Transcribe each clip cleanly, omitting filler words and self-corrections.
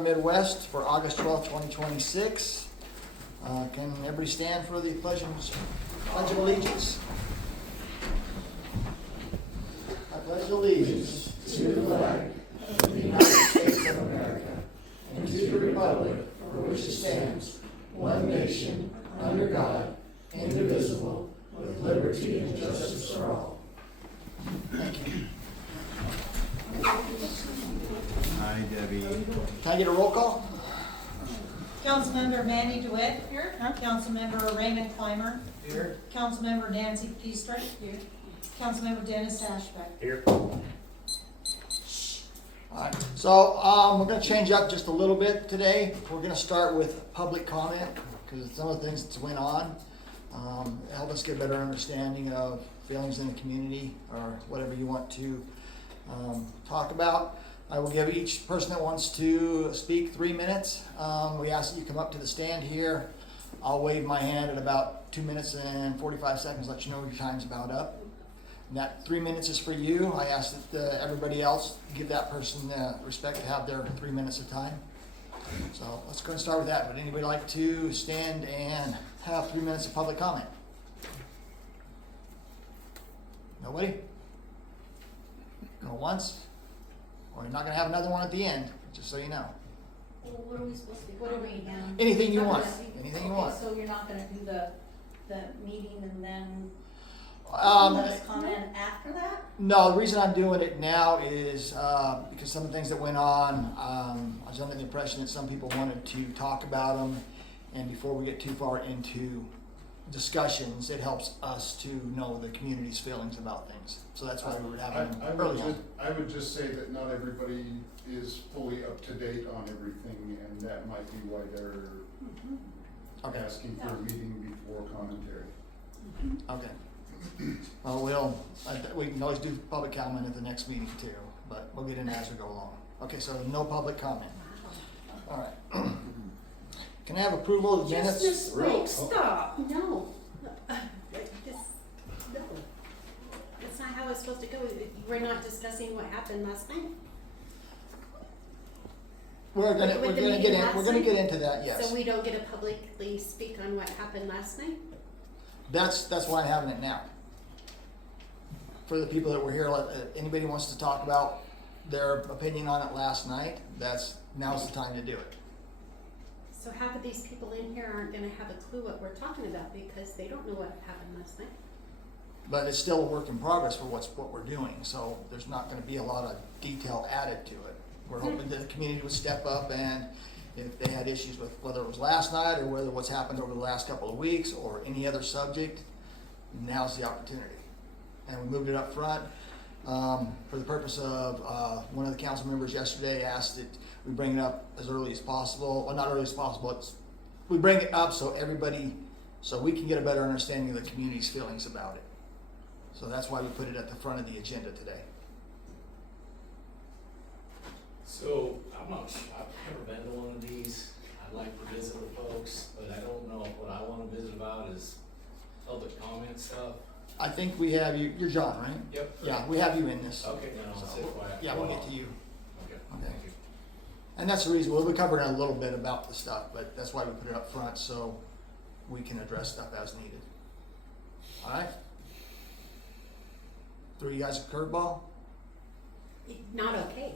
Midwest for August 12th, 2026. Can everybody stand for the Pledge of Allegiance? I pledge allegiance to the flag of the United States of America and to the republic for which it stands, one nation, under God, indivisible, with liberty and justice for all. Thank you. Hi, Debbie. Can I get a roll call? Councilmember Mandy DeWitt. Here. Councilmember Raymond Clymer. Here. Councilmember Nancy Peastrick. Here. Councilmember Dennis Ashbeck. Here. Alright, so we're going to change up just a little bit today. We're going to start with public comment because some of the things that went on help us get a better understanding of feelings in the community or whatever you want to talk about. I will give each person that wants to speak 3 minutes. We ask that you come up to the stand here. I'll wave my hand at about 2 minutes and 45 seconds, let you know your time's about up. And that 3 minutes is for you. I ask that everybody else give that person respect to have their 3 minutes of time. So let's go and start with that. Would anybody like to stand and have 3 minutes of public comment? Nobody? Go once? Well, you're not going to have another one at the end, just so you know. Well, what are we supposed to be covering now? Anything you want. Okay, Anything you want. So you're not gonna do the meeting and then let Um, us comment after that? no, the reason I'm doing it now is because some of the things that went on, I was under the impression that some people wanted to talk about them, and before we get too far into discussions, it helps us to know the community's feelings about things. So that's why we were having them early on. I would just say that not everybody is fully up to date on everything, and that might be why they're Okay. asking for a meeting before commentary. Okay. Well, we can always do public comment at the next meeting too, but we'll get into as we go along. Okay, so no public comment. All right. Can I have approval of the minutes? Just Miss Sprink, stop. No. No. That's not how it's supposed to go. We're not discussing what happened last night. We're gonna With the get meeting in. last We're gonna night? get into that. Yes. So we don't get to publicly speak on what happened last night? That's why I'm having it now. For the people that were here, anybody wants to talk about their opinion on it last night, now's the time to do it. So half of these people in here aren't gonna have a clue what we're talking about because they don't know what happened last night. But it's still a work in progress for what we're doing, so there's not gonna be a lot of detail added to it. We're hoping that the community would step up, and if they had issues with whether it was last night or whether what's happened over the last couple of weeks or any other subject, now's the opportunity. And we moved it up front for the purpose of one of the council members yesterday asked that we bring it up as early as possible. Well, not early as possible. We bring it up so we can get a better understanding of the community's feelings about it. So that's why we put it at the front of the agenda today. So, I've never been to one of these. I'd like to visit with folks, but I don't know what I wanna visit about is public comment stuff. I think we have you. You're John, right? Yep. Yeah, we have you in this. Okay, then I'll sit quiet. Yeah, we'll get to you. Okay, Okay. thank you. And that's the reason we'll be covering a little bit about the stuff, but that's why we put it up front so we can address stuff as needed. All right? Throw you guys a curveball? Not okay,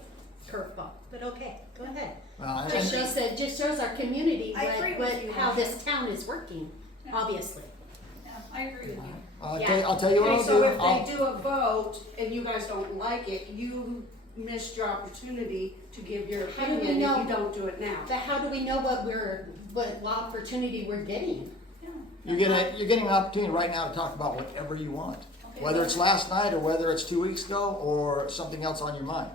curveball, but okay, go ahead. Well, Just shows our community I agree with you. how this town is working, obviously. Yeah, I agree with you. I'll tell you what Okay, I'll so do. if they do a vote and you guys don't like it, you missed your opportunity to give your How do we opinion know? if you don't do it now. But how do we know what opportunity we're getting? You're getting an opportunity right now to talk about whatever you want. Okay, Whether well- it's last night or whether it's 2 weeks ago or something else on your mind.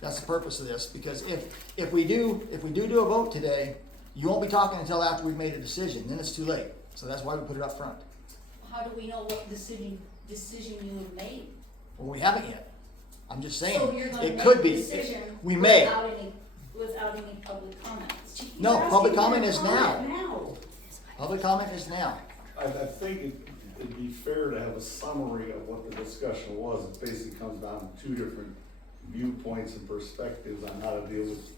That's the purpose of this, because if we do a vote today, you won't be talking until after we've made a decision, then it's too late. So that's why we put it up front. How do we know what decision you have made? Well, we haven't yet. I'm just saying, So you're gonna it make could a be. decision We may. without any public comments? No, You're public asking comment for is comment now. now. Public comment is now. I think it'd be fair to have a summary of what the discussion was. It basically comes down to two different viewpoints and perspectives on how to deal with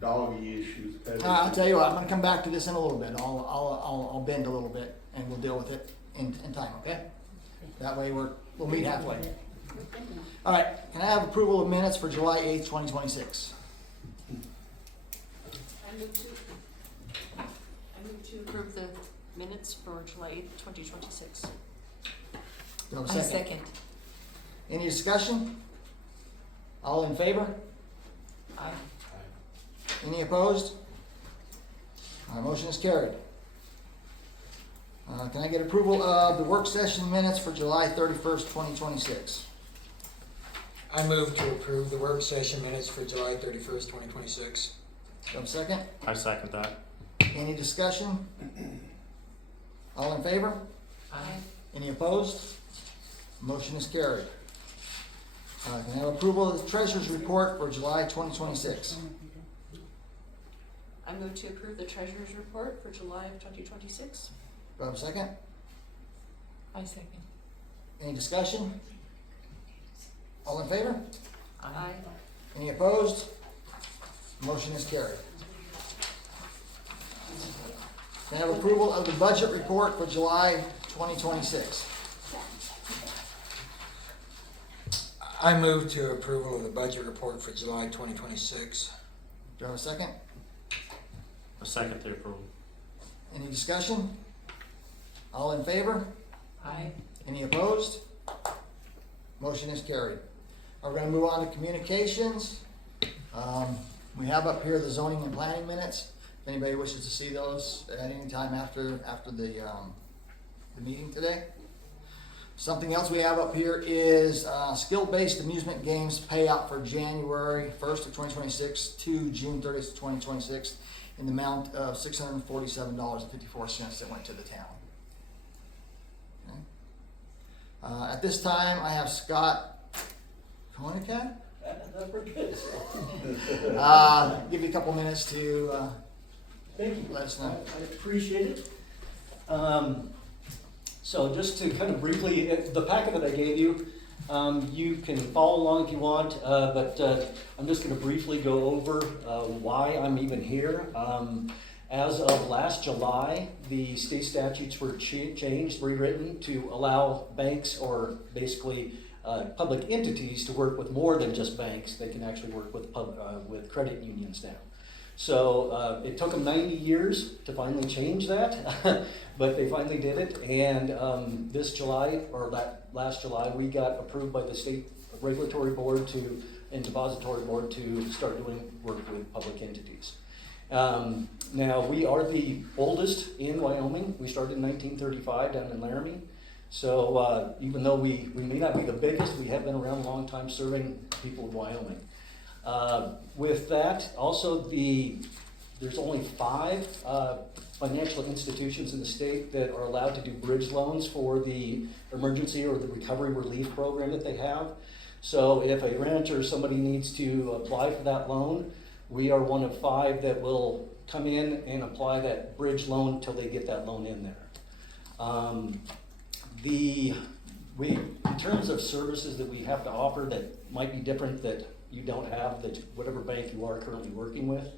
doggy issues. pet I'll issues. tell you what, I'm gonna come back to this in a little bit. I'll bend a little bit and we'll deal with it in time, okay? That way we'll meet halfway. All right, can I have approval of minutes for July 8th, 2026? I move to approve the minutes for July 8th, 2026. Do I have a I second? second. Any discussion? All in favor? Aye. Any opposed? Motion is carried. Can I get approval of the work session minutes for July 31st, 2026? I move to approve the work session minutes for July 31st, 2026. Do I have a second? I second that. Any discussion? All in favor? Aye. Any opposed? Motion is carried. Can I have approval of the treasurer's report for July 2026? I move to approve the treasurer's report for July of 2026. Do I have a second? I second. Any discussion? All in favor? Aye. Any opposed? Motion is carried. Can I have approval of the budget report for July 2026? I move to approval of the budget report for July 2026. Do I have a second? I second the approval. Any discussion? All in favor? Aye. Any opposed? Motion is carried. We're gonna move on to communications. We have up here the zoning and planning minutes. If anybody wishes to see those at any time after the meeting today. Something else we have up here is skill-based amusement games payout for January 1st of 2026 to June 30th of 2026 in the amount of $647.54 that went to the town. Okay. At this time, I have Scott Koenikat. Give you a couple minutes to Thank you. let us know. I appreciate it. So just to kind of briefly, the packet that I gave you, you can follow along if you want, but I'm just going to briefly go over why I'm even here. As of last July, the state statutes were changed, rewritten to allow banks or basically public entities to work with more than just banks. They can actually work with credit unions now. So it took them 90 years to finally change that, but they finally did it. And this July, or that last July, we got approved by the state regulatory board and depository board to start doing work with public entities. Now, we are the oldest in Wyoming. We started in 1935 down in Laramie. So even though we may not be the biggest, we have been around a long time serving people of Wyoming. With that, also there's only 5 financial institutions in the state that are allowed to do bridge loans for the emergency or the recovery relief program that they have. So if a rancher or somebody needs to apply for that loan, we are one of 5 that will come in and apply that bridge loan until they get that loan in there. In terms of services that we have to offer that might be different that you don't have, that whatever bank you are currently working with.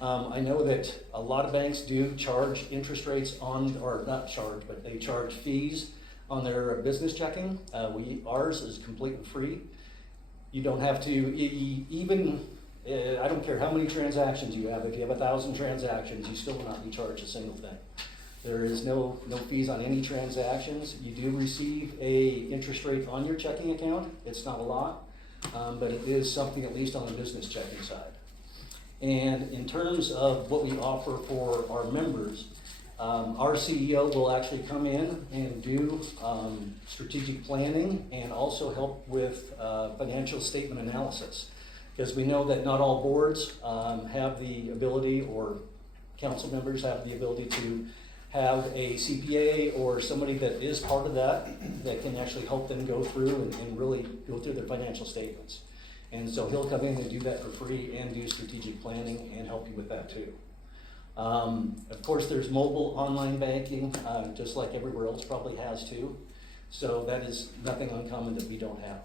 I know that a lot of banks do charge interest rates on, or not charge, but they charge fees on their business checking. Ours is completely free. You don't have to, even, I don't care how many transactions you have. If you have 1,000 transactions, you still will not be charged a single thing. There is no fees on any transactions. You do receive a interest rate on your checking account. It's not a lot, but it is something at least on the business checking side. And in terms of what we offer for our members, our CEO will actually come in and do strategic planning and also help with financial statement analysis. Because we know that not all boards have the ability, or council members have the ability to have a CPA or somebody that is part of that can actually help them go through and really go through their financial statements. And so he'll come in and do that for free and do strategic planning and help you with that too. Of course, there's mobile online banking, just like everywhere else probably has too. So that is nothing uncommon that we don't have.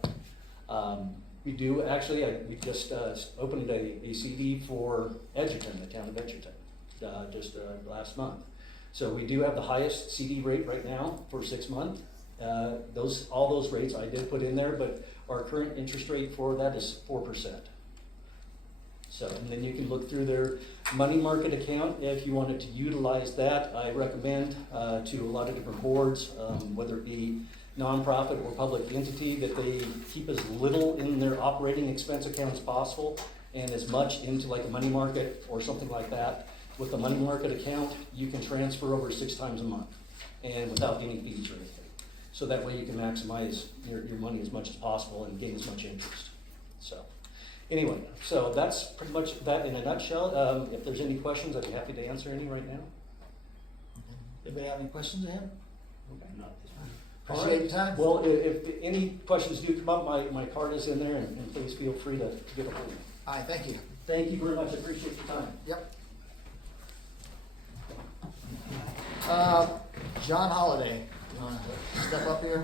We do, actually, we just opened a CD for Edgerton, the town of Edgerton, just last month. So we do have the highest CD rate right now for 6 months. All those rates I did put in there, but our current interest rate for that is 4%. So, and then you can look through their money market account if you wanted to utilize that. I recommend to a lot of different boards, whether it be nonprofit or public entity, that they keep as little in their operating expense account as possible and as much into like a money market or something like that. With the money market account, you can transfer over 6 times a month and without any fees or anything. So that way you can maximize your money as much as possible and gain as much interest. So anyway, so that's pretty much that in a nutshell. If there's any questions, I'd be happy to answer any right now. Anybody have any questions of him? Okay. Not this one. Appreciate your time. Well, if any questions do come up, my card is in there, and please feel free to get a hold of me. All right, thank you. Thank you very much. I appreciate your time. Yep. John Holliday, you wanna step up here?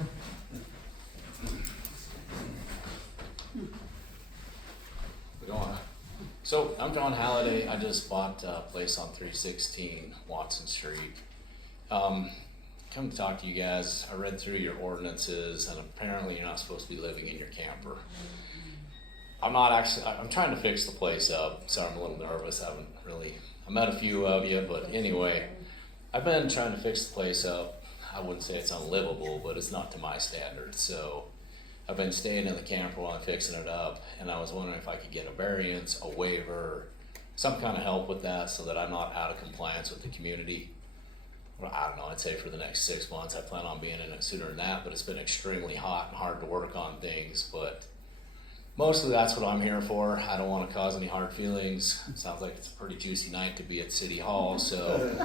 So I'm John Halliday. I just bought a place on 316 Watson Street. Come to talk to you guys. I read through your ordinances, and apparently you're not supposed to be living in your camper. I'm trying to fix the place up, so I'm a little nervous. I met a few of you, but anyway, I've been trying to fix the place up. I wouldn't say it's unlivable, but it's not to my standards. So I've been staying in the camper while I'm fixing it up, and I was wondering if I could get a variance, a waiver, some kind of help with that so that I'm not out of compliance with the community. Well, I don't know, I'd say for the next 6 months. I plan on being in it sooner than that, but it's been extremely hot and hard to work on things, but mostly that's what I'm here for. I don't want to cause any hard feelings. It sounds like it's a pretty juicy night to be at City Hall, so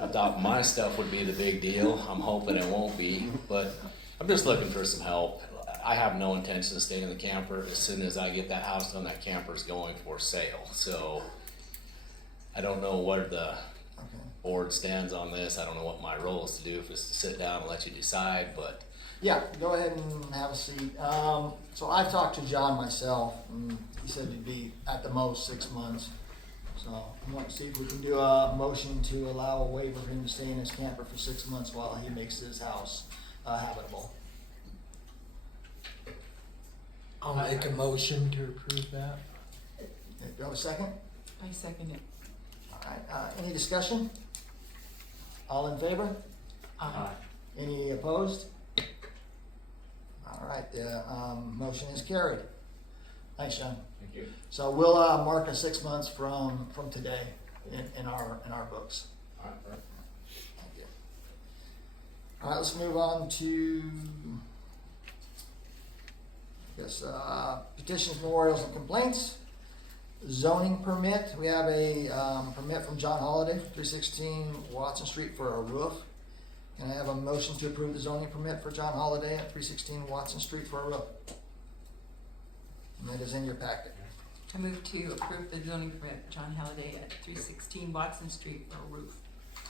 I thought my stuff would be the big deal. I'm hoping it won't be, but I'm just looking for some help. I have no intention of staying in the camper. As soon as I get that house done, that camper's going for sale. So I don't know where the board stands on this. I don't know what my role is to do, if it's to sit down and let you decide, but Yeah, go ahead and have a seat. So I've talked to John myself, and he said it'd be at the most 6 months. So I want to see if we can do a motion to allow a waiver for him to stay in his camper for 6 months while he makes his house habitable. I'll make a motion to approve that. Okay, do you have a second? I second it. All right, any discussion? All in favor? Aye. Any opposed? All right, the motion is carried. Thanks, John. thank you. So we'll mark a 6 months from today in our books. All right. Thank you. All right, let's move on to petitions, memorials, and complaints. Zoning permit. We have a permit from John Holliday, 316 Watson Street for a roof. Can I have a motion to approve the zoning permit for John Holliday at 316 Watson Street for a roof? And that is in your packet. I move to approve the zoning permit for John Halliday at 316 Watson Street for a roof.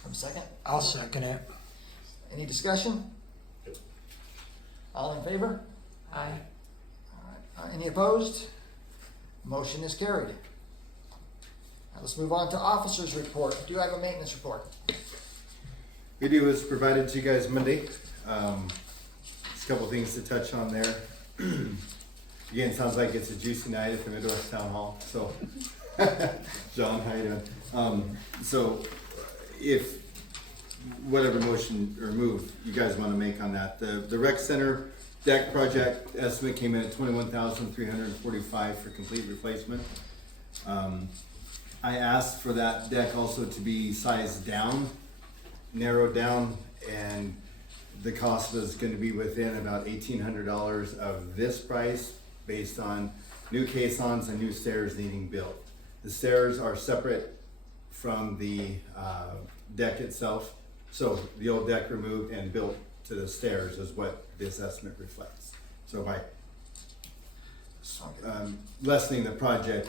Have a second? I'll second it. Any discussion? All in favor? Aye. All right. Any opposed? Motion is carried. Now let's move on to officers' report. Do you have a maintenance report? We do, was provided to you guys Monday. Just a couple things to touch on there. Again, sounds like it's a juicy night at the Midwest Town Hall, so. John, how you doing? So if, whatever motion or move you guys wanna make on that, the rec center deck project estimate came in at $21,345 for complete replacement. I asked for that deck also to be sized down, narrowed down, and the cost was gonna be within about $1,800 of this price based on new caissons and new stairs needing built. The stairs are separate from the deck itself, so the old deck removed and built to the stairs is what this estimate reflects. So by lessening the project,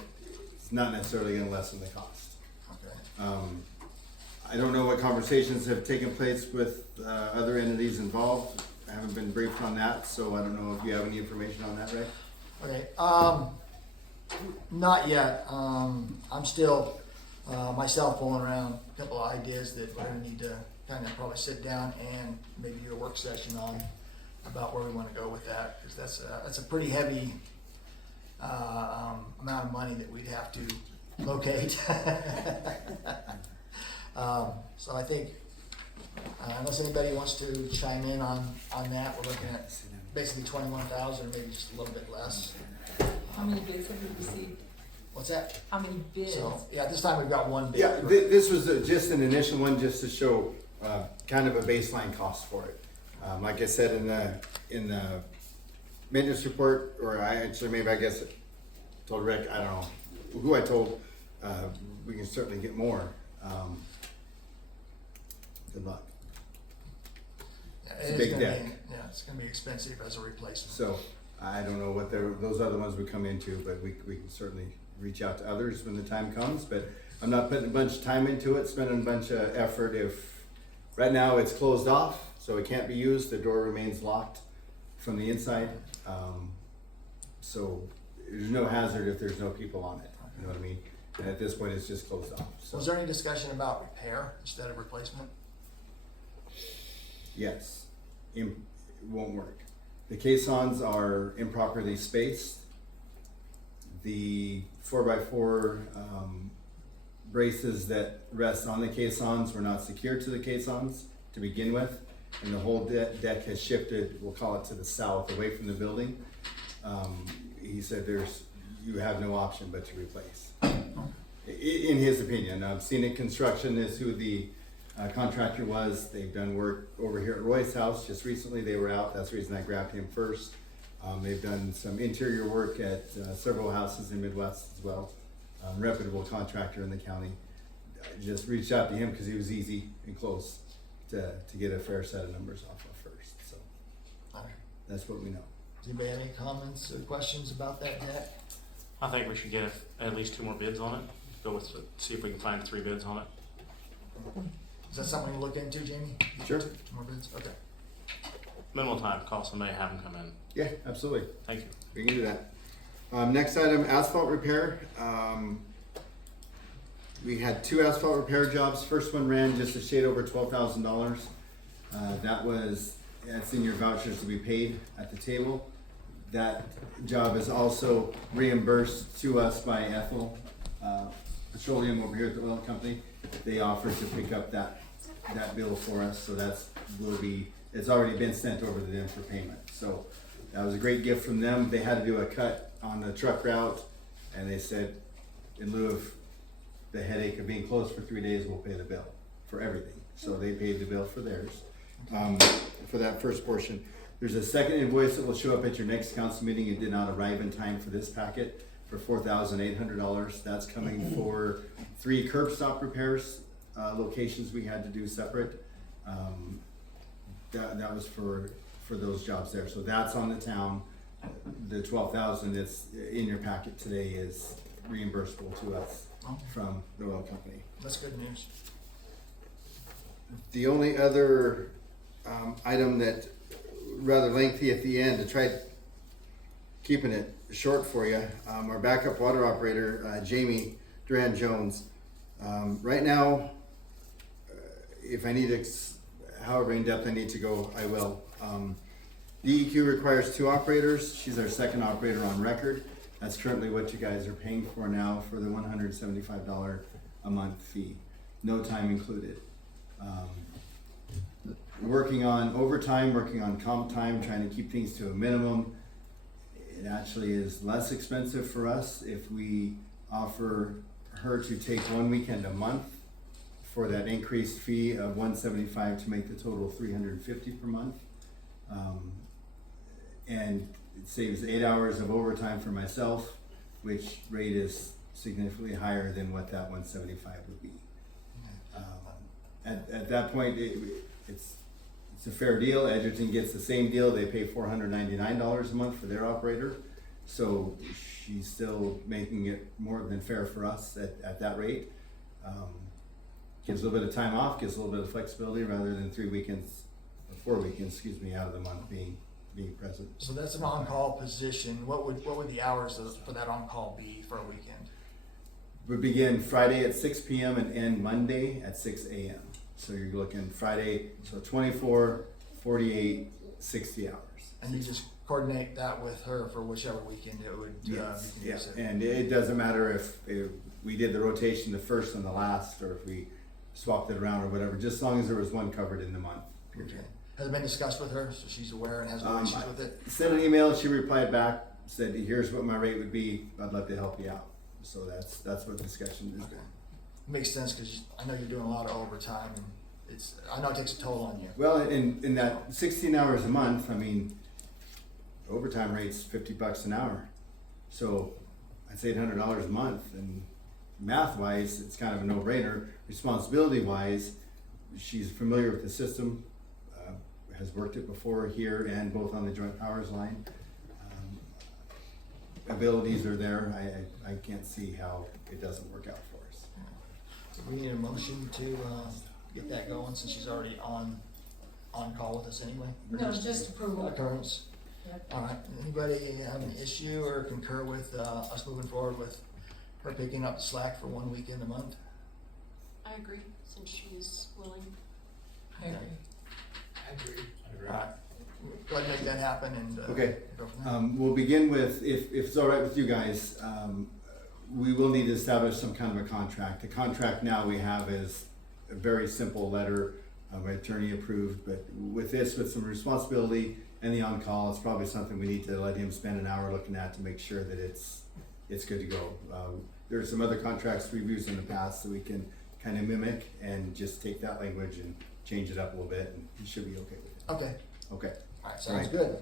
it's not necessarily gonna lessen the cost. Okay. I don't know what conversations have taken place with other entities involved. I haven't been briefed on that, so I don't know if you have any information on that, Ray? Okay, not yet. I'm still, myself pulling around a couple of ideas that we're gonna need to kind of probably sit down and maybe do a work session on about where we wanna go with that, because that's a pretty heavy, amount of money that we'd have to locate. So I think, unless anybody wants to chime in on that, we're looking at basically 21,000, maybe just a little bit less. How many bids have you received? What's that? How many bids? So, yeah, this time we've got one bid. Yeah, this was just an initial one, just to show, kind of a baseline cost for it. Like I said in the maintenance report, or I actually, maybe I guess told Rick, I don't know who I told, we can certainly get more. Good luck. Yeah, It's a it is big gonna deck. be, yeah, it's gonna be expensive as a replacement. So I don't know what those other ones would come into, but we can certainly reach out to others when the time comes. But I'm not putting a bunch of time into it, spending a bunch of effort. If right now it's closed off, so it can't be used, the door remains locked from the inside. So there's no hazard if there's no people on it. You know what I mean? And at this point, it's just closed off. So Was there any discussion about repair instead of replacement? yes, it won't work. The caissons are improperly spaced. The 4x4 braces that rest on the caissons were not secured to the caissons to begin with, and the whole deck has shifted, we'll call it to the south, away from the building. He said you have no option but to replace. In his opinion, Scenic Construction is who the contractor was. They've done work over here at Roy's house just recently. They were out. That's the reason I grabbed him first. They've done some interior work at several houses in Midwest as well. Reputable contractor in the county. I just reached out to him because he was easy and close to get a fair set of numbers off of first. So that's what we know. Does anybody have any comments or questions about that deck? I think we should get at least 2 more bids on it. Go with, see if we can find 3 bids on it. Is that something you look into, Jamie? Sure. 2 more bids? Okay. Minimal time, call somebody, have them come in. Yeah, absolutely. Thank you. We can do that. Next item, asphalt repair. We had 2 asphalt repair jobs. First one ran just a shade over $12,000. That's in your vouchers to be paid at the table. That job is also reimbursed to us by Ethel Petroleum over here at the oil company. They offered to pick up that bill for us, so it's already been sent over to them for payment. So that was a great gift from them. They had to do a cut on the truck route, and they said, in lieu of the headache of being closed for 3 days, we'll pay the bill for everything. So they paid the bill for theirs, for that first portion. There's a second invoice that will show up at your next council meeting. It did not arrive in time for this packet for $4,800. That's coming for 3 curb stop repairs, locations we had to do separate. That was for those jobs there. So that's on the town. The $12,000 that's in your packet today is reimbursable to us from the oil company. That's good news. The only other item that rather lengthy at the end, to try keeping it short for you, our backup water operator, Jamie Duran Jones. Right now, if I need however in depth I need to go, I will. DEQ requires 2 operators. She's our second operator on record. That's currently what you guys are paying for now for the $175 a month fee, no time included. Working on overtime, working on comp time, trying to keep things to a minimum. It actually is less expensive for us if we offer her to take 1 weekend a month for that increased fee of $175 to make the total $350 per month. And it saves 8 hours of overtime for myself, which rate is significantly higher than what that $175 would be. At that point, it's a fair deal. Edgerton gets the same deal. They pay $499 a month for their operator. So she's still making it more than fair for us at that rate. Gives a little bit of time off, gives a little bit of flexibility rather than 4 weekends, out of the month being be present. So that's an on-call position. What would the hours for that on-call be for a weekend? We begin Friday at 6 p.m. and end Monday at 6 a.m. So you're looking Friday, so 24, 48, 60 hours. And you just coordinate that with her for whichever weekend it would, Yes, you can use it. and it doesn't matter if we did the rotation the first and the last, or if we swapped it around or whatever, just as long as there was one covered in the month. Okay. Has it been discussed with her, so she's aware and has no issues with it? Sent an email, she replied back, said, here's what my rate would be, I'd love to help you out. So that's what the discussion is. Okay. Makes sense, because I know you're doing a lot of overtime, and I know it takes a toll on you. Well, in that 16 hours a month, I mean, overtime rate's $50 an hour. So that's $800 a month, and math-wise, it's kind of a no-brainer. Responsibility-wise, she's familiar with the system, has worked it before here and both on the joint powers line. Abilities are there. I can't see how it doesn't work out for us. We need a motion to get that going, since she's already on call with us anyway. Or No, just approval. Occurrence. Yep. All right, anybody have an issue or concur with us moving forward with her picking up the slack for one weekend a month? I agree, since she's willing. I agree. I agree. All right, go ahead and make that happen and Okay. go from there. We'll begin with, if it's all right with you guys, we will need to establish some kind of a contract. The contract now we have is a very simple letter, my attorney approved, but with this, with some responsibility and the on-call, it's probably something we need to let him spend an hour looking at to make sure that it's good to go. There are some other contracts we've used in the past that we can kind of mimic and just take that language and change it up a little bit, and he should be okay with it. Okay, Okay. all right, sounds Right. good.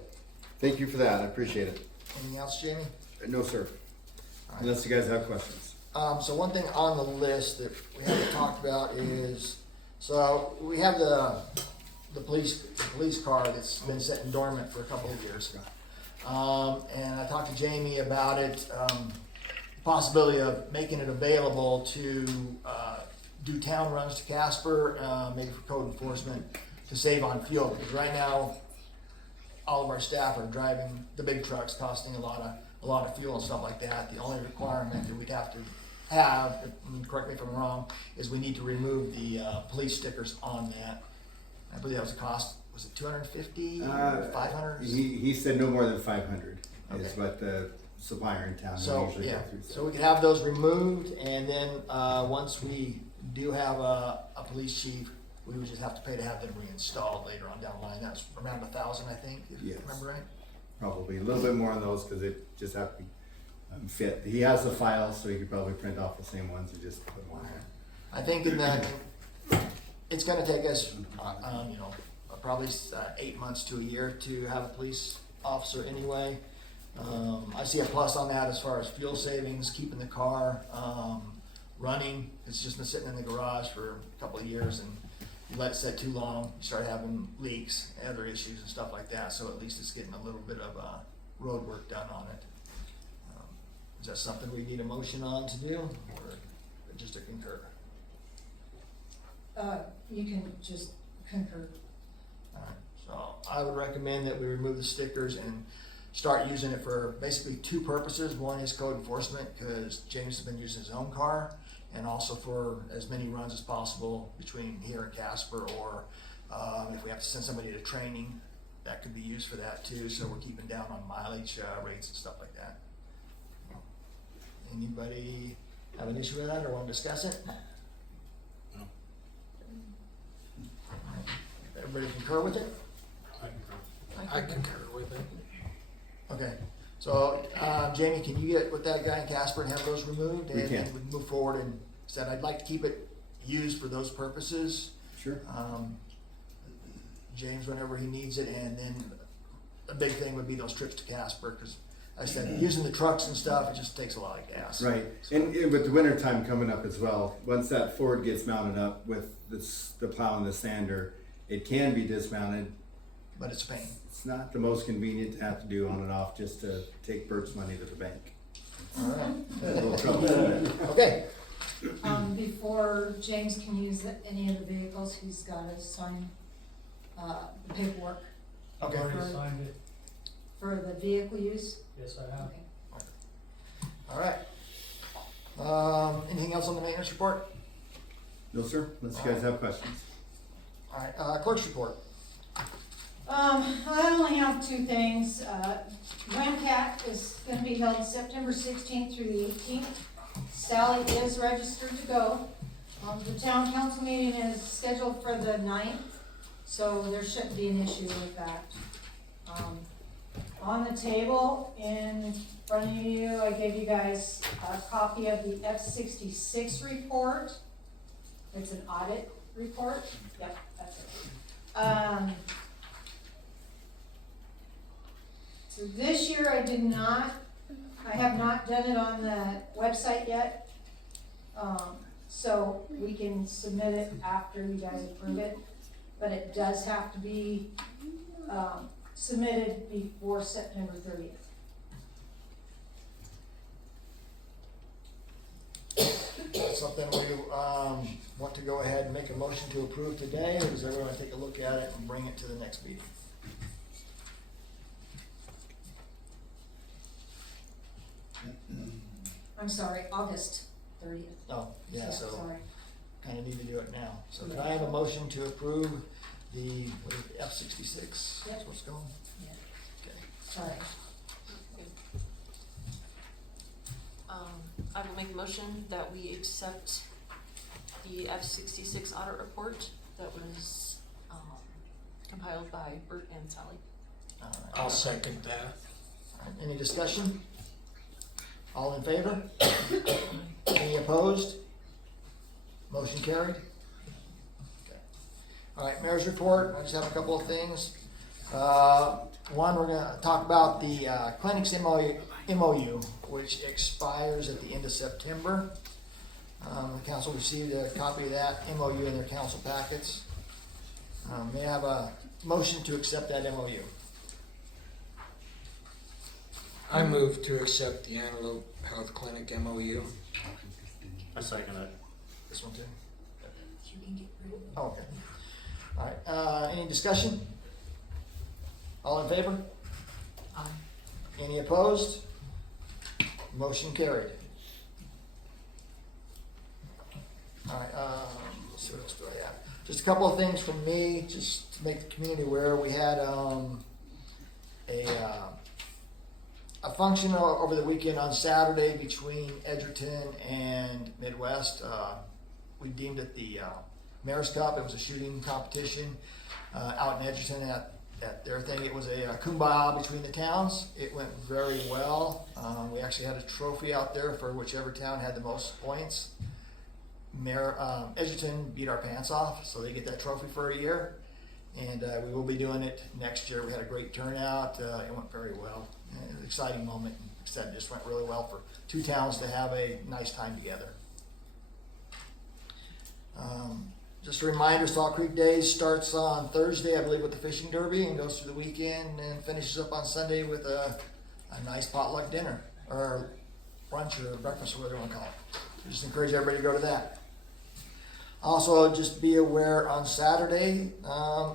Thank you for that. I appreciate it. Anything else, Jamie? No, sir. All right. Unless you guys have questions. So one thing on the list that we haven't talked about is, so we have the police car that's been sitting dormant for a couple of years. And I talked to Jamie about it, the possibility of making it available to do town runs to Casper, maybe for code enforcement, to save on fuel. Because right now, all of our staff are driving the big trucks, costing a lot of fuel and stuff like that. The only requirement that we'd have to have, and correct me if I'm wrong, is we need to remove the police stickers on that. I believe that was a cost, was it 250 or 500? He said no more than 500 is Okay. what the supplier in town So, usually yeah, go through. so we could have those removed, and then, once we do have a police chief, we would just have to pay to have them reinstalled later on down the line. That's around 1,000, I think, if you Yes. remember right. Probably a little bit more on those because it just have to be fit. He has the file, so he could probably print off the same ones and just put them on there. I think in that, it's gonna take us, probably 8 months to a year to have a police officer anyway. I see a plus on that as far as fuel savings, keeping the car, running. It's just been sitting in the garage for a couple of years, and you let it sit too long, you start having leaks, other issues and stuff like that, so at least it's getting a little bit of, road work done on it. Is that something we need a motion on to do, or just a concur? You can just concur. Alright, so I would recommend that we remove the stickers and start using it for basically two purposes. One is code enforcement, because James has been using his own car, and also for as many runs as possible between here and Casper, or if we have to send somebody to training, that could be used for that too, so we're keeping down on mileage rates and stuff like that. Anybody have an issue with that or want to discuss it? No. Everybody concur with it? I concur with it. Okay, so, Jamie, can you get with that guy in Casper and have those removed? We And can. then we can move forward and said, I'd like to keep it used for those purposes. Sure. James, whenever he needs it, and then a big thing would be those trips to Casper, because I said, using the trucks and stuff, it just takes a lot of gas. Right, and with the winter time coming up as well, once that Ford gets mounted up with the plow and the sander, it can be dismounted. But it's a pain. It's not the most convenient to have to do on and off just to take Bert's money to the bank. All right. A little trouble with it. Okay, Before James can use any of the vehicles, he's gotta sign, the paperwork. okay. For- For the vehicle use? Yes, I have. Okay. All right. Anything else on the maintenance report? No, sir, unless you guys have questions. All right, clerk's report. I only have two things. WAMCAT is gonna be held September 16th through the 18th. Sally is registered to go. The town council meeting is scheduled for the 9th, so there shouldn't be an issue with that. On the table in front of you, I gave you guys a copy of the F-66 report. It's an audit report. Yep, that's it. So this year I have not done it on the website yet. So we can submit it after you guys approve it, but it does have to be, submitted before September 30th. Something we want to go ahead and make a motion to approve today, or does everyone take a look at it and bring it to the next meeting? I'm sorry, August 30th. Oh, yeah, so Sorry. kind of need to do it now. So can I have a motion to approve the, what is it, F-66? Yep. That's what's going? Yeah. Okay. Sorry. I will make a motion that we accept the F-66 audit report that was compiled by Bert and Sally. All right. I'll second that. All right, any discussion? All in favor? Any opposed? Motion carried? Okay. All right, mayor's report, I just have a couple of things. One, we're gonna talk about the clinics MOU, which expires at the end of September. The council received a copy of that MOU in their council packets. May I have a motion to accept that MOU? I move to accept the Antelope Health Clinic MOU. I second it. This one too? You can get rid of it. Oh, okay. All right, any discussion? All in favor? Aye. Any opposed? Motion carried. All right, let's see what else do I have. Just a couple of things from me, just to make the community aware. We had a function over the weekend on Saturday between Edgerton and Midwest. We deemed it the Mayor's Cup. It was a shooting competition out in Edgerton at their thing. It was a kumbaya between the towns. It went very well. We actually had a trophy out there for whichever town had the most points. Edgerton beat our pants off, so they get that trophy for a year. And we will be doing it next year. We had a great turnout. It went very well. It was an exciting moment. Like I said, it just went really well for two towns to have a nice time together. Just a reminder, Salt Creek Days starts on Thursday, I believe, with the fishing derby and goes through the weekend and finishes up on Sunday with a nice potluck dinner or brunch or breakfast or whatever you want to call it. Just encourage everybody to go to that. Also, just be aware on Saturday,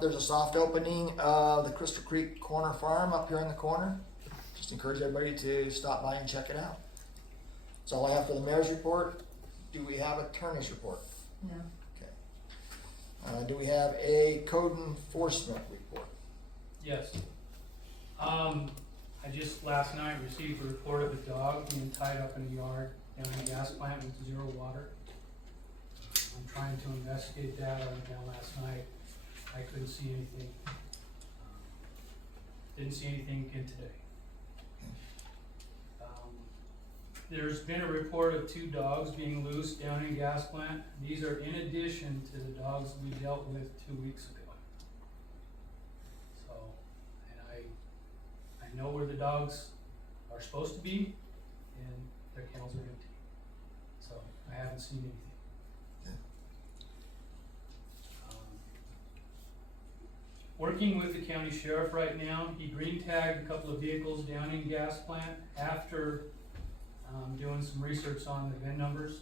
there's a soft opening of the Crystal Creek Corner Farm up here in the corner. Just encourage everybody to stop by and check it out. That's all I have for the mayor's report. Do we have a attorney's report? No. Okay. Do we have a code enforcement report? Yes. I just last night received a report of a dog being tied up in a yard down in a gas plant with zero water. I'm trying to investigate that. I went down last night. I couldn't see anything. Didn't see anything again today. There's been a report of 2 dogs being loose down in a gas plant. These are in addition to the dogs we dealt with 2 weeks ago. So, and I know where the dogs are supposed to be, and their kennels are empty. So I haven't seen anything. Working with the county sheriff right now, he green tagged a couple of vehicles down in gas plant after doing some research on the VIN numbers.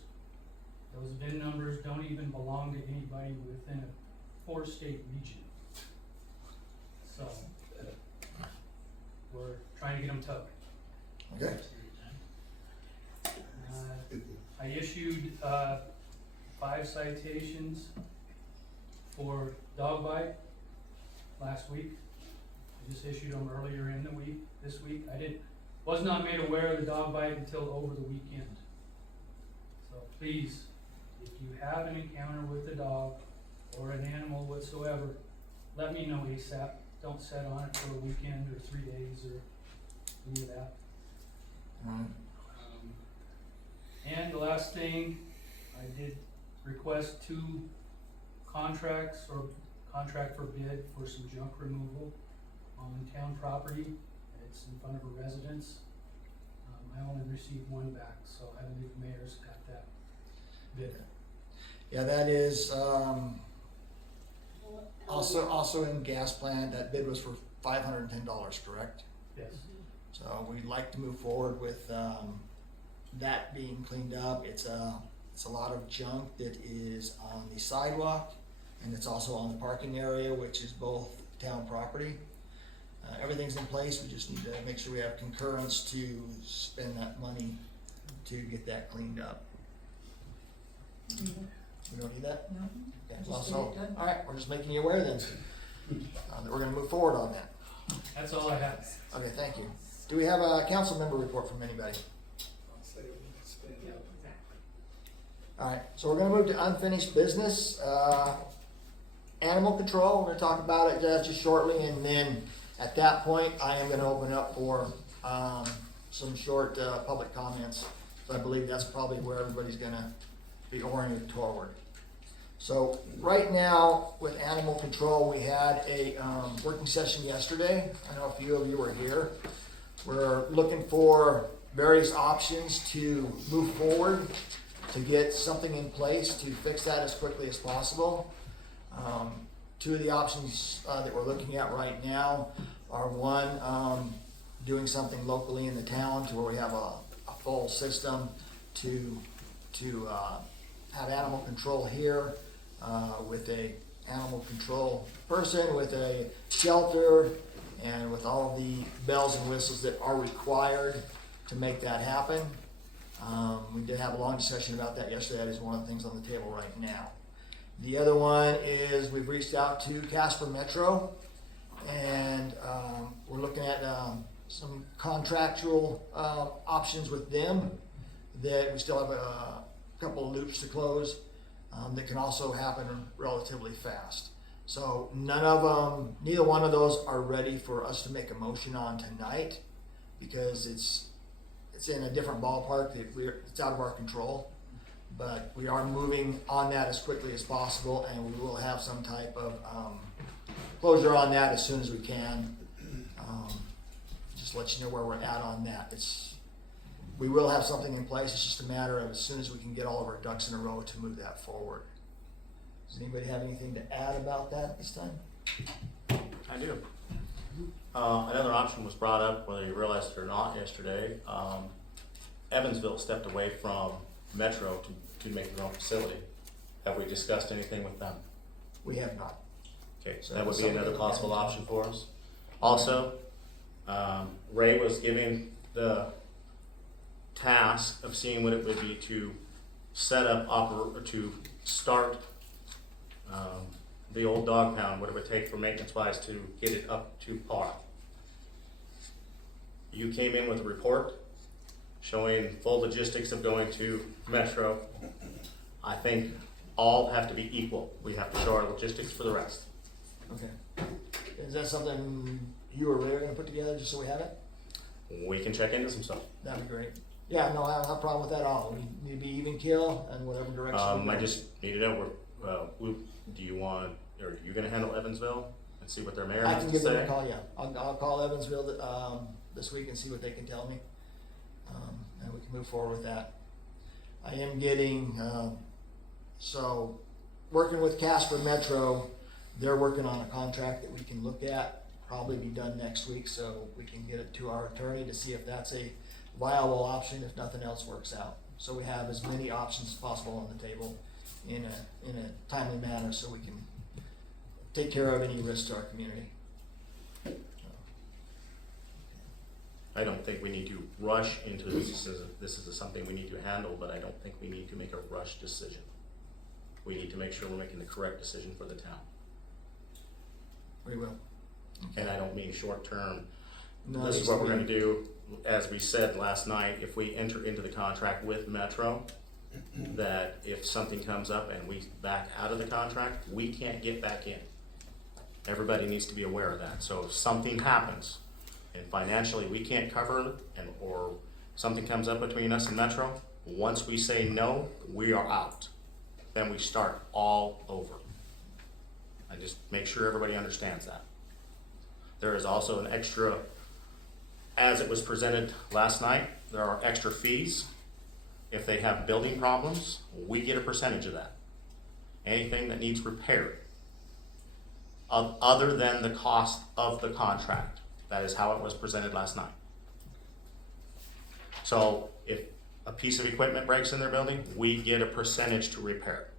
Those VIN numbers don't even belong to anybody within a 4-state region. So, we're trying to get them towed. Okay. I issued 5 citations for dog bite last week. I just issued them earlier in the week, this week. Was not made aware of the dog bite until over the weekend. So please, if you have an encounter with a dog or an animal whatsoever, let me know ASAP. Don't set on it for a weekend or 3 days or any of that. And the last thing, I did request 2 contracts or contract for bid for some junk removal on town property. It's in front of a residence. I only received 1 back, so I believe the mayor's got that bid. Yeah, that is, also in gas plant, that bid was for $510, correct? Yes. So we'd like to move forward with, that being cleaned up. It's a lot of junk that is on the sidewalk, and it's also on the parking area, which is both town property. Everything's in place, we just need to make sure we have concurrence to spend that money to get that cleaned up. We don't need that? No. Okay, Just well, get so, it done. all right, we're just making you aware then, that we're gonna move forward on that. That's all I have. Okay, thank you. Do we have a council member report from anybody? All right, so we're gonna move to unfinished business. Animal control, we're gonna talk about it just shortly, and then at that point, I am gonna open up for some short public comments. So I believe that's probably where everybody's gonna be oriented toward. So right now, with animal control, we had a working session yesterday. I know a few of you were here. We're looking for various options to move forward, to get something in place to fix that as quickly as possible. 2 of the options that we're looking at right now are one, doing something locally in the town to where we have a full system to have animal control here, with a animal control person, with a shelter, and with all the bells and whistles that are required to make that happen. We did have a long discussion about that yesterday. That is one of the things on the table right now. The other one is we've reached out to Casper Metro, and we're looking at some contractual options with them that we still have a couple of loops to close that can also happen relatively fast. So neither one of those are ready for us to make a motion on tonight because it's in a different ballpark. It's out of our control, but we are moving on that as quickly as possible, and we will have some type of closure on that as soon as we can. Just let you know where we're at on that. We will have something in place. It's just a matter of as soon as we can get all of our ducks in a row to move that forward. Does anybody have anything to add about that at this time? I do. Another option was brought up, whether you realized it or not yesterday. Evansville stepped away from Metro to make their own facility. Have we discussed anything with them? We have not. Okay, so that would be another possible option for us. Also, Ray was giving the task of seeing what it would be to set up or to start the old dog pound, what it would take for maintenance wise to get it up to par. You came in with a report showing full logistics of going to Metro. I think all have to be equal. We have to show our logistics for the rest. Okay. Is that something you or Ray are gonna put together just so we have it? We can check into some stuff. That'd be great. Yeah, no, I don't have a problem with that at all. We need to be even keel in whatever direction. we go. I just need to know do you want, or are you gonna handle Evansville and see what their mayor I has can to give them a say? call, yeah. I'll call Evansville this week and see what they can tell me. And we can move forward with that. I am getting, so working with Casper Metro, they're working on a contract that we can look at, probably be done next week, so we can get it to our attorney to see if that's a viable option if nothing else works out. So we have as many options as possible on the table in a timely manner so we can take care of any risk to our community. I don't think we need to rush into this. This is something we need to handle, but I don't think we need to make a rush decision. We need to make sure we're making the correct decision for the town. We will. And I don't mean short term. No, This is it's what we're me. gonna do, as we said last night, if we enter into the contract with Metro, that if something comes up and we back out of the contract, we can't get back in. Everybody needs to be aware of that. So if something happens and financially we can't cover it, or something comes up between us and Metro, once we say no, we are out. Then we start all over. I just make sure everybody understands that. There is also an extra, as it was presented last night, there are extra fees. If they have building problems, we get a percentage of that. Anything that needs repaired, other than the cost of the contract. That is how it was presented last night. So if a piece of equipment breaks in their building, we get a percentage to repair it.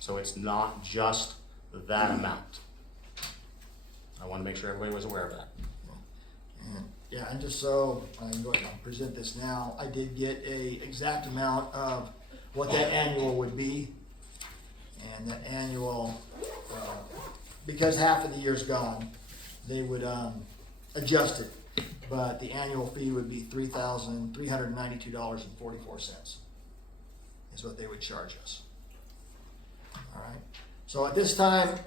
So it's not just that amount. I want to make sure everybody was aware of that. And, yeah, and just so I can go ahead and present this now, I did get a exact amount of what that annual would be. And that annual, because half of the year's gone, they would adjust it. But the annual fee would be $3,392.44 is what they would charge us. All right. So at this time,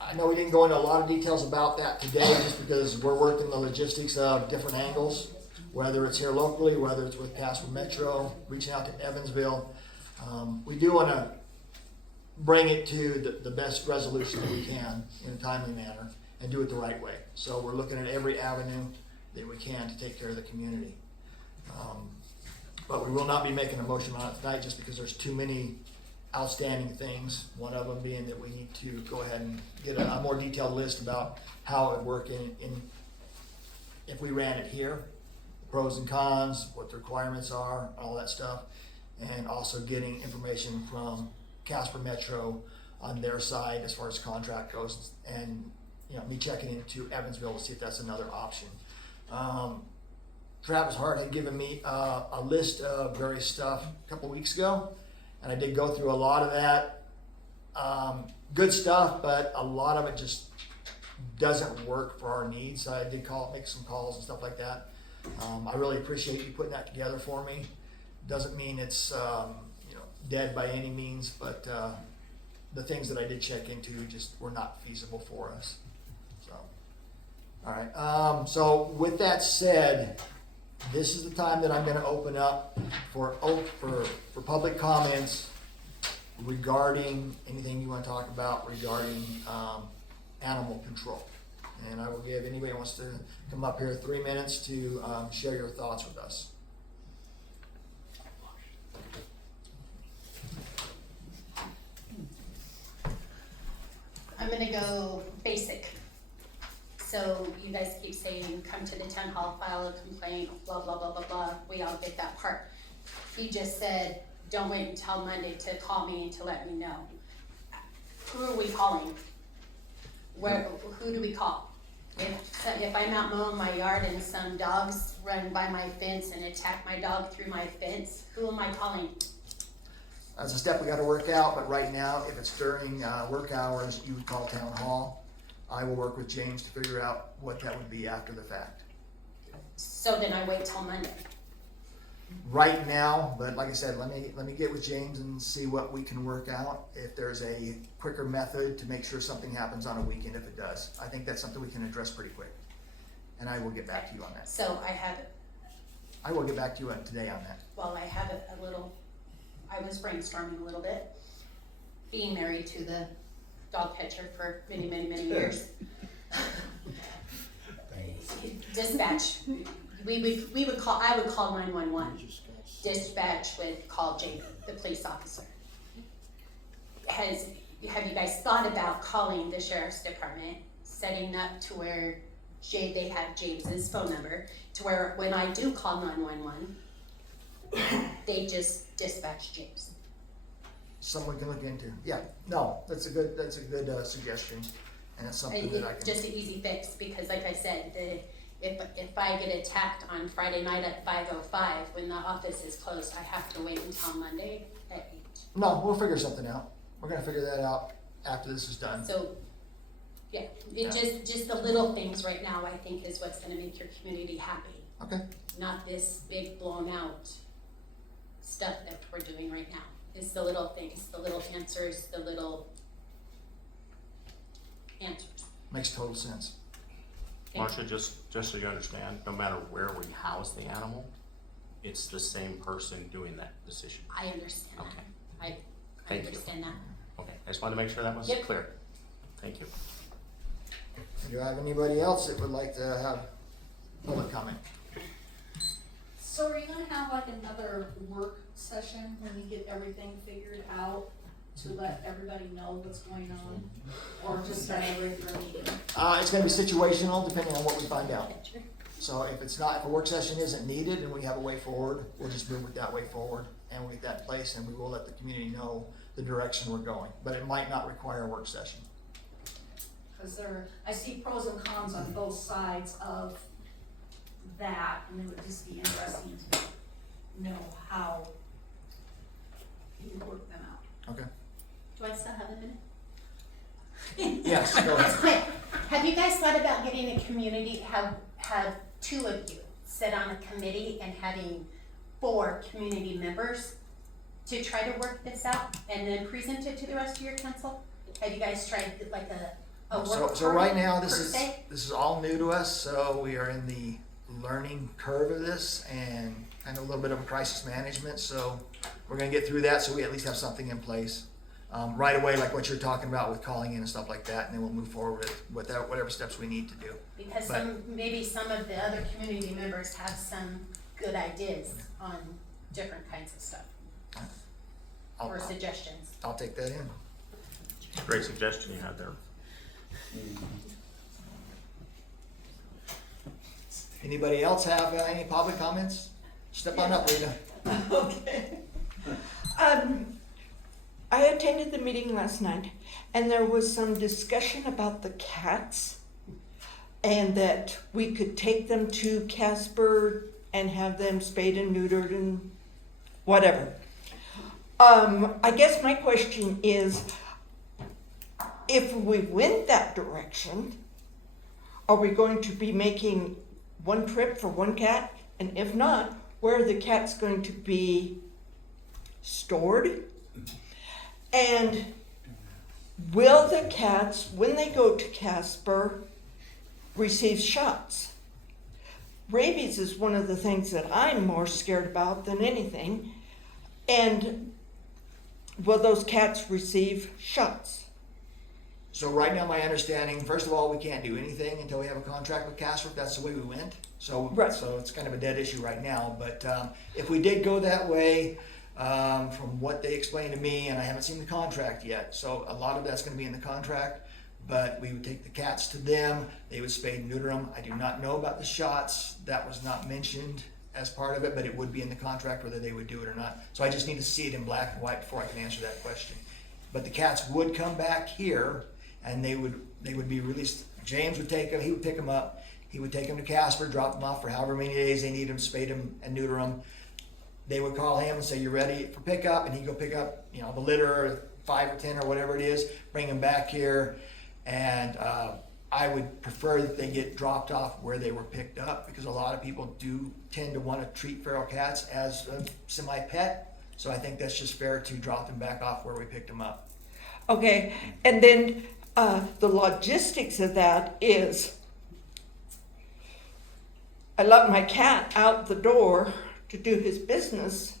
I know we didn't go into a lot of details about that today, just because we're working the logistics of different angles, whether it's here locally, whether it's with Casper Metro, reaching out to Evansville. We do want to bring it to the best resolution that we can in a timely manner and do it the right way. So we're looking at every avenue that we can to take care of the community. But we will not be making a motion on it tonight just because there's too many outstanding things. One of them being that we need to go ahead and get a more detailed list about how it would work in if we ran it here, the pros and cons, what the requirements are, all that stuff, and also getting information from Casper Metro on their side as far as contract goes, and me checking into Evansville to see if that's another option. Travis Hart had given me a list of various stuff a couple weeks ago, and I did go through a lot of that. Good stuff, but a lot of it just doesn't work for our needs. So I did make some calls and stuff like that. I really appreciate you putting that together for me. Doesn't mean it's dead by any means, but the things that I did check into just were not feasible for us. So, all right. So with that said, this is the time that I'm going to open up for public comments regarding anything you want to talk about regarding animal control. And I will give anybody who wants to come up here 3 minutes to share your thoughts with us. I'm gonna go basic. So you guys keep saying, come to the town hall, file a complaint, blah, blah, blah, blah, blah. We all get that part. He just said, don't wait until Monday to call me and to let me know. Who are we calling? Who do we call? If I'm out mowing my yard and some dogs run by my fence and attack my dog through my fence, who am I calling? That's a step we got to work out, but right now, if it's during work hours, you would call town hall. I will work with James to figure out what that would be after the fact. So then I wait till Monday. Right now, but like I said, let me get with James and see what we can work out. If there's a quicker method to make sure something happens on a weekend, if it does, I think that's something we can address pretty quick. And I will get back to you on that. So I will get back to you today on that. well, I have a little, I was brainstorming a little bit. Being married to the dog catcher for many, many, many years. Dispatch, I would call 911. Dispatch would call Jamie, the police officer. Have you guys thought about calling the sheriff's department, setting up to where they have James's phone number, to where when I do call 911, they just dispatch James? Someone can look into. Yeah, no, that's a good suggestion, and it's something that I can. Just an easy fix, because like I said, If I get attacked on Friday night at 5:05 when the office is closed, I have to wait until Monday at 8. No, we'll figure something out. We're gonna figure that out after this is done. So, yeah, Yeah. just the little things right now, I think, is what's gonna make your community happy. Okay. Not this big blown out stuff that we're doing right now. It's the little things, the little answers, the little answers. Makes total sense. Marcia, just so you understand, no matter where we house the animal, it's the same person doing that decision. I understand that. Okay. I Thank you. understand that. Okay, I just wanted to make sure that was Yep. clear. Thank you. Do you have anybody else that would like to have public comment? So are you gonna have like another work session when you get everything figured out to let everybody know what's going on? Or just a regular meeting? It's gonna be situational depending on what we find out. So if it's not, if a work session isn't needed and we have a way forward, we'll just move with that way forward and we'll get that in place and we will let the community know the direction we're going. But it might not require a work session. Cause I see pros and cons on both sides of that, and it would just be interesting to know how you work them out. Okay. Do I still have a minute? Yes, go ahead. That's quick. Have you guys thought about getting a community, have 2 of you sit on a committee and having 4 community members to try to work this out and then present it to the rest of your council? Have you guys tried like a work So right party now, per this se? is all new to us, so we are in the learning curve of this and kind of a little bit of a crisis management, so we're gonna get through that so we at least have something in place. Right away, like what you're talking about with calling in and stuff like that, and then we'll move forward with whatever steps we need to do. Because But- maybe some of the other community members have some good ideas on different kinds of stuff or suggestions. I'll take that in. Great suggestion you had there. Anybody else have any public comments? Step on up, Rita. Okay. I attended the meeting last night, and there was some discussion about the cats, and that we could take them to Casper and have them spayed and neutered and whatever. I guess my question is, if we went that direction, are we going to be making one trip for one cat? And if not, where are the cats going to be stored? And will the cats, when they go to Casper, receive shots? Rabies is one of the things that I'm more scared about than anything. And will those cats receive shots? So right now, my understanding, first of all, we can't do anything until we have a contract with Casper. That's the way we went. So, Right. so it's kind of a dead issue right now. But if we did go that way, from what they explained to me, and I haven't seen the contract yet, so a lot of that's going to be in the contract. But we would take the cats to them. They would spay and neuter them. I do not know about the shots. That was not mentioned as part of it, but it would be in the contract whether they would do it or not. So I just need to see it in black and white before I can answer that question. But the cats would come back here, and they would be released. James would take them. He would pick them up. He would take them to Casper, drop them off for however many days they need them, spay them and neuter them. They would call him and say, "You're ready for pickup," and he'd go pick up, the litter, 5 or 10 or whatever it is, bring them back here, and I would prefer that they get dropped off where they were picked up, because a lot of people do tend to want to treat feral cats as a semi-pet. So I think that's just fair to drop them back off where we picked them up. Okay, and then the logistics of that is, I let my cat out the door to do his business,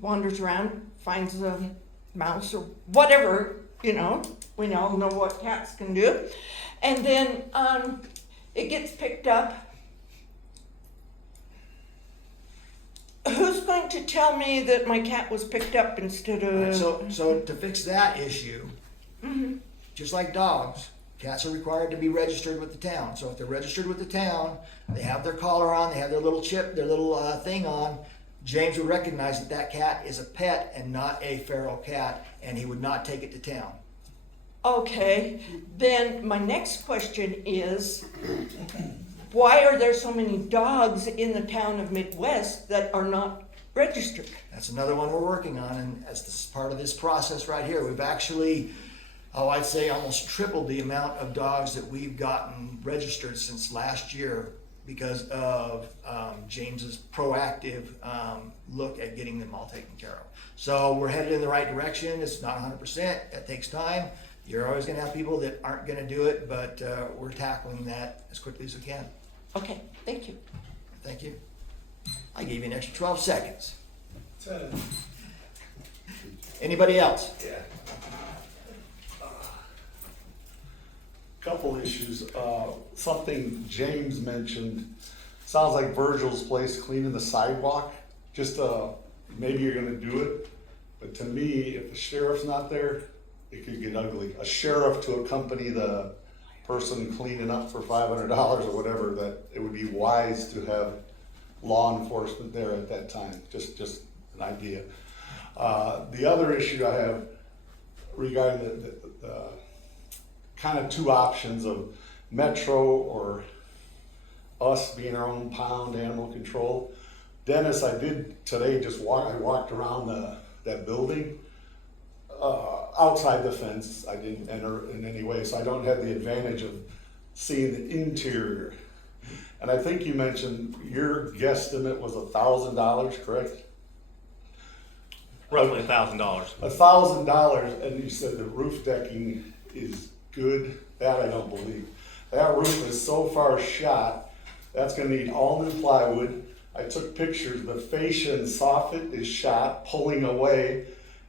wanders around, finds a mouse or whatever, we all know what cats can do, and then it gets picked up. Who's going to tell me that my cat was picked up instead of... So to fix that issue, just like dogs, cats are required to be registered with the town. So if they're registered with the town, they have their collar on, they have their little chip, their little thing on, James would recognize that that cat is a pet and not a feral cat, and he would not take it to town. Okay, then my next question is, why are there so many dogs in the town of Midwest that are not registered? That's another one we're working on, and as this is part of this process right here, we've actually, I'd say almost tripled the amount of dogs that we've gotten registered since last year because of James's proactive look at getting them all taken care of. So we're headed in the right direction. It's not 100%. It takes time. You're always going to have people that aren't going to do it, but we're tackling that as quickly as we can. Okay, thank you. Thank you. I gave you an extra 12 seconds. Anybody else? Yeah. Couple issues. Something James mentioned, sounds like Virgil's place cleaning the sidewalk. Just maybe you're gonna do it, but to me, if the sheriff's not there, it could get ugly. A sheriff to accompany the person cleaning up for $500 or whatever, that it would be wise to have law enforcement there at that time. Just an idea. The other issue I have regarding the kind of two options of Metro or us being our own pound animal control. Dennis, I did today I walked around that building. Outside the fence, I didn't enter in any way, so I don't have the advantage of seeing the interior. And I think you mentioned your guesstimate was $1,000, correct? Roughly $1,000. $1,000, and you said the roof decking is good. That I don't believe. That roof is so far shot, that's gonna need all new plywood. I took pictures, the fascia and soffit is shot, pulling away.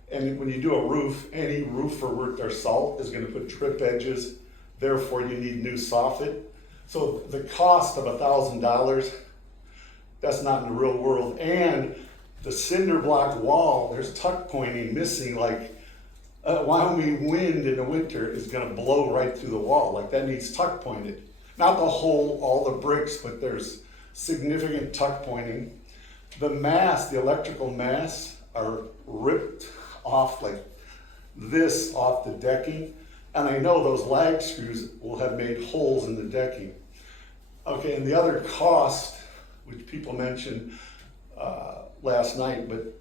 And when you do a roof, any roofer worth their salt is gonna put drip edges, therefore you need new soffit. So the cost of $1,000, that's not in the real world. And the cinder block wall, there's tuck pointing missing, like Wyoming wind in the winter is gonna blow right through the wall, like that needs tuck pointed. Not the whole, all the bricks, but there's significant tuck pointing. The masts, the electrical masts are ripped off like this off the decking. And I know those lag screws will have made holes in the decking. Okay, and the other cost, which people mentioned last night, but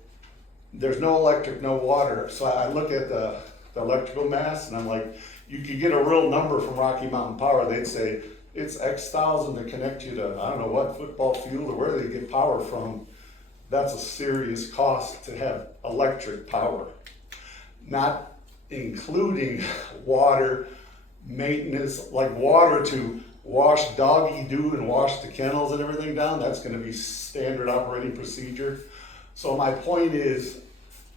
there's no electric, no water. So I look at the electrical mass and I'm like, you could get a real number from Rocky Mountain Power. They'd say it's X thousand to connect you to, I don't know what, football field or where they get power from. That's a serious cost to have electric power. Not including water, maintenance, like water to wash doggy doo and wash the kennels and everything down. That's gonna be standard operating procedure. So my point is,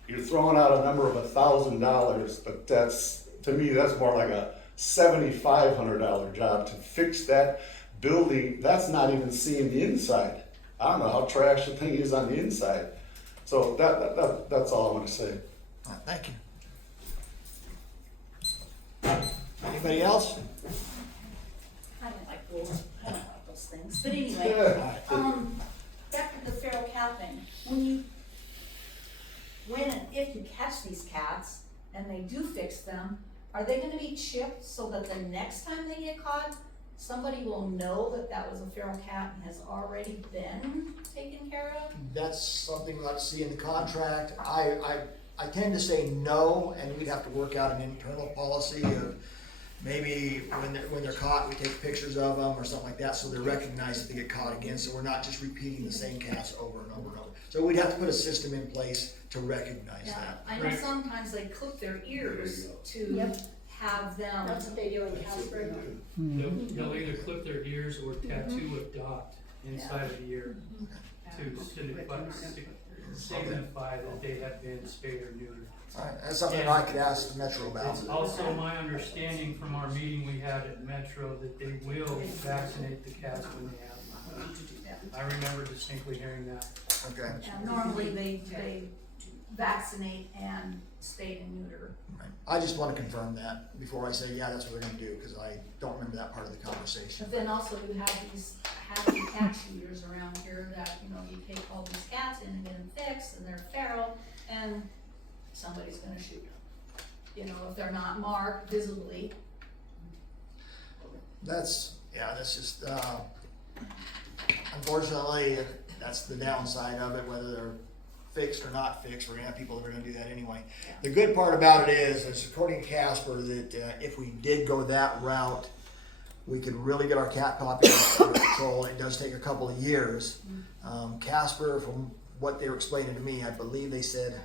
you're throwing out a number of $1,000, but that's, to me, that's more like a $7,500 job to fix that building. That's not even seeing the inside. I don't know how trash the thing is on the inside. So that's all I want to say. All right, thank you. Anybody else? I don't like those things, but anyway, back to the feral cat thing. When and if you catch these cats and they do fix them, are they gonna be chipped so that the next time they get caught, somebody will know that that was a feral cat and has already been taken care of? That's something we'll have to see in the contract. I tend to say no, and we'd have to work out an internal policy of maybe when they're caught, we take pictures of them or something like that, so they're recognized if they get caught again, so we're not just repeating the same cats over and over and over. So we'd have to put a system in place to recognize that. I know sometimes they clip their ears to have them. That's what they do in Casper. They'll either clip their ears or tattoo a dot inside of the ear to signify that they have been spayed or neutered. All right, that's something I could ask the Metro about. It's also my understanding from our meeting we had at Metro that they will vaccinate the cats when they have them. I remember distinctly hearing that. Okay. And normally they vaccinate and spay and neuter. Right. I just want to confirm that before I say, yeah, that's what they're gonna do, because I don't remember that part of the conversation. But then also you have these happy cat shooters around here that, you take all these cats in and get them fixed and they're feral and somebody's gonna shoot them. you know, if they're not marked visibly. That's just, unfortunately, that's the downside of it, whether they're fixed or not fixed, we're gonna have people that are gonna do that anyway. The good part about it is according to Casper, that if we did go that route, we could really get our cat population under control. It does take a couple of years. Casper, from what they were explaining to me, I believe they said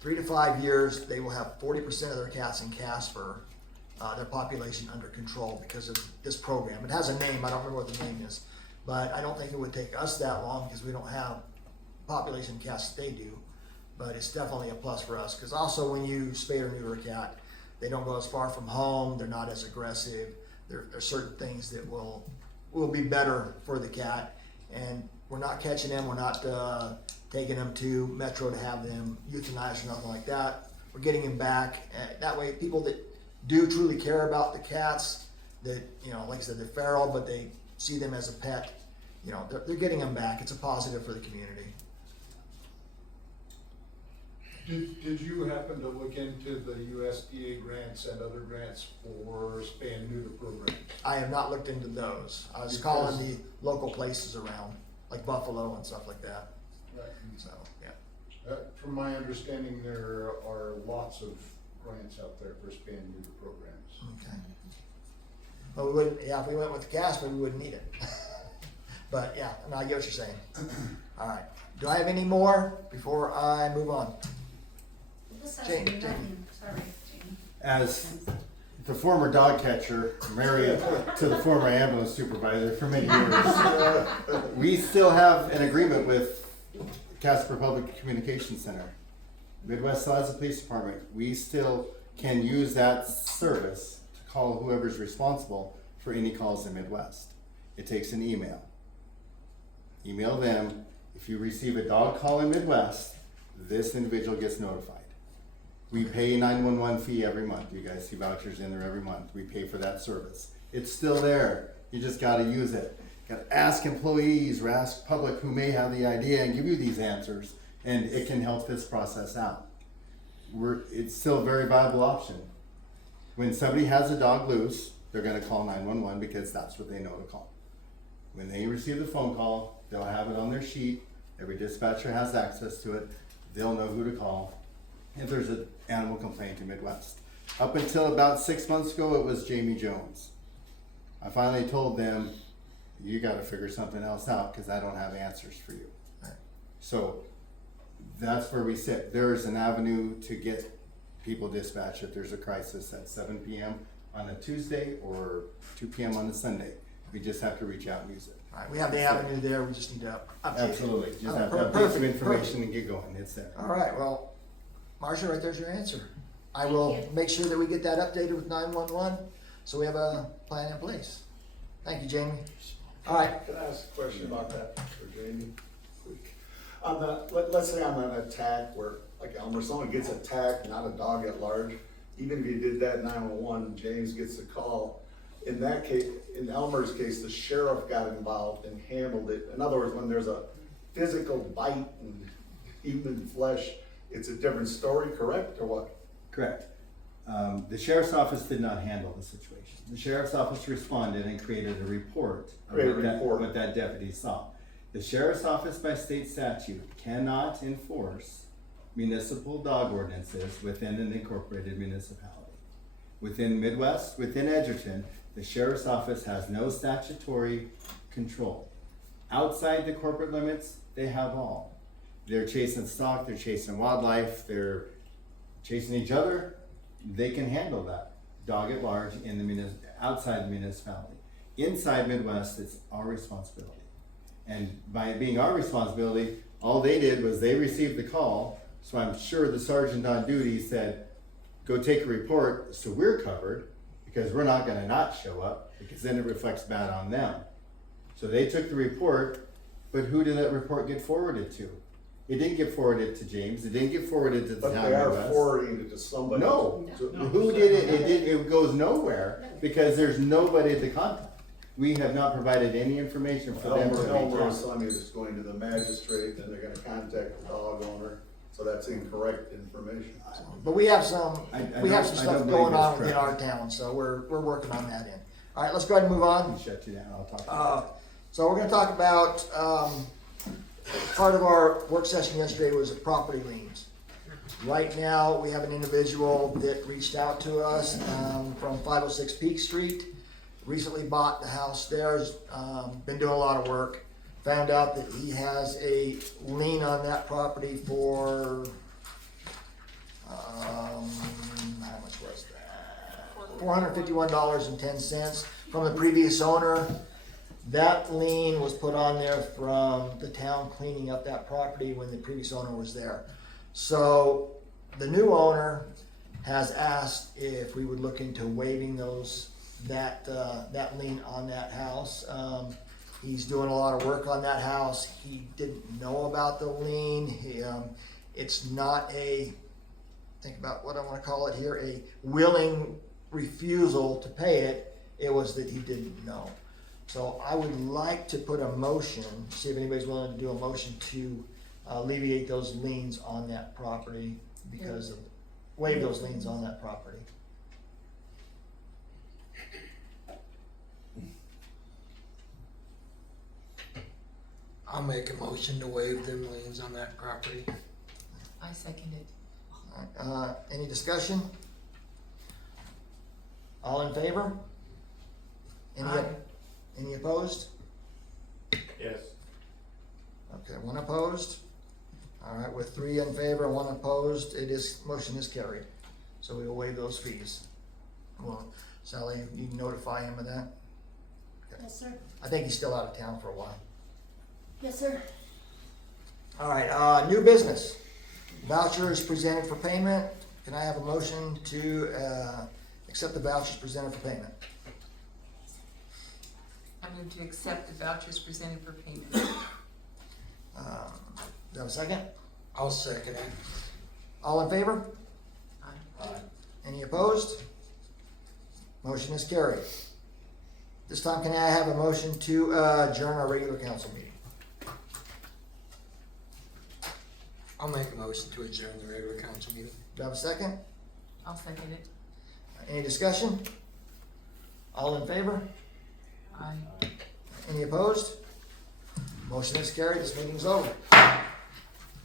3 to 5 years, they will have 40% of their cats in Casper, their population under control because of this program. It has a name, I don't remember what the name is, but I don't think it would take us that long because we don't have population cats that they do. But it's definitely a plus for us, because also when you spay or neuter a cat, they don't go as far from home, they're not as aggressive, there are certain things that will be better for the cat, and we're not catching them, we're not taking them to Metro to have them euthanized or nothing like that. We're getting them back. That way people that do truly care about the cats, that, you know, like I said, they're feral, but they see them as a pet, you know, they're getting them back. It's a positive for the community. Did you happen to look into the USDA grants and other grants for spay and neuter programs? I have not looked into those. I was calling the local places around, like Buffalo and stuff like that. Right. So, yeah. From my understanding, there are lots of grants out there for spay and neuter programs. Okay. But we wouldn't, yeah, if we went with the Casper, we wouldn't need it. But yeah, I get what you're saying. All right. Do I have any more before I move on? This has Jane, nothing, sorry, Jane. As the former dog catcher, married to the former ambulance supervisor for many years, we still have an agreement with Casper Public Communications Center. Midwest still has a police department. We still can use that service to call whoever's responsible for any calls in Midwest. It takes an email. Email them. If you receive a dog call in Midwest, this individual gets notified. We pay a 911 fee every month. You guys see vouchers in there every month. We pay for that service. It's still there. You just got to use it. Got to ask employees or ask public who may have the idea and give you these answers, and it can help this process out. It's still a very viable option. When somebody has a dog loose, they're going to call 911 because that's what they know to call. When they receive the phone call, they'll have it on their sheet. Every dispatcher has access to it. They'll know who to call if there's an animal complaint in Midwest. Up until about 6 months ago, it was Jamie Jones. I finally told them, you got to figure something else out because I don't have answers for you. So that's where we sit. There's an avenue to get people dispatched if there's a crisis at 7 p.m. on a Tuesday or 2 p.m. on a Sunday. We just have to reach out and use it. All right, we have the avenue there, we just need to update it. Absolutely. Just have to update Perfect, some information perfect. and get going. It's there. All right, well, Marcia, right there's your answer. I will make sure that we get that updated with 911, so we have a plan in place. Thank you, Jamie. All right. Can I ask a question about that for Jamie? Quick. On the, let's say on an attack where, like Elmer, someone gets attacked, not a dog at large, even if you did that 911, James gets the call. In that case, in Elmer's case, the sheriff got involved and handled it. In other words, when there's a physical bite and human flesh, it's a different story, correct, or what? Correct. The sheriff's office did not handle the situation. The sheriff's office responded and created a report of what that deputy saw. The sheriff's office by state statute cannot enforce municipal dog ordinances within an incorporated municipality. Within Midwest, within Edgerton, the sheriff's office has no statutory control. Outside the corporate limits, they have all. They're chasing stock, they're chasing wildlife, they're chasing each other. They can handle that. Dog at large in the outside the municipality. Inside Midwest, it's our responsibility. And by it being our responsibility, all they did was they received the call. So I'm sure the sergeant on duty said, go take a report so we're covered, because we're not gonna not show up, because then it reflects bad on them. So they took the report, but who did that report get forwarded to? It didn't get forwarded to James, it didn't get forwarded to the town of But they are Midwest. forwarding it to somebody. No, No. who did it? It goes nowhere, because there's nobody to contact. We have not provided any information for them to reach Elmer out. was telling me it's going to the magistrate, then they're gonna contact the dog owner. So that's incorrect information. But we have some, I we have don't- some I stuff don't going believe on it's within correct. our town, so we're working on that end. All right, let's go ahead and move on. I'll shut you down, I'll talk to you. So we're gonna talk about, part of our work session yesterday was property liens. Right now, we have an individual that reached out to us, from 506 Peak Street. Recently bought the house there, been doing a lot of work. Found out that he has a lien on that property for, how much was that? $451.10 from the previous owner. That lien was put on there from the town cleaning up that property when the previous owner was there. So the new owner has asked if we would look into waiving that lien on that house. He's doing a lot of work on that house. He didn't know about the lien. It's not think about what I want to call it here, a willing refusal to pay it. It was that he didn't know. So I would like to put a motion, see if anybody's willing to do a motion to alleviate those liens on that property because of, waive those liens on that property. I'll make a motion to waive them liens on that property. I second it. Any discussion? All in favor? Aye. Any opposed? Yes. Okay, one opposed. All right, with 3 in favor and 1 opposed, motion is carried. So we will waive those fees. Well, Sally, you can notify him of that? Yes, sir. I think he's still out of town for a while. Yes, sir. All right, new business. Vouchers presented for payment. Can I have a motion to accept the vouchers presented for payment? I move to accept the vouchers presented for payment. Do you have a second? I'll second it. All in favor? Aye. Any opposed? Motion is carried. This time, can I have a motion to adjourn our regular council meeting? I'll make a motion to adjourn the regular council meeting. Do I have a second? I'll second it. Any discussion? All in favor? Aye. Any opposed? Motion is carried. This meeting's over.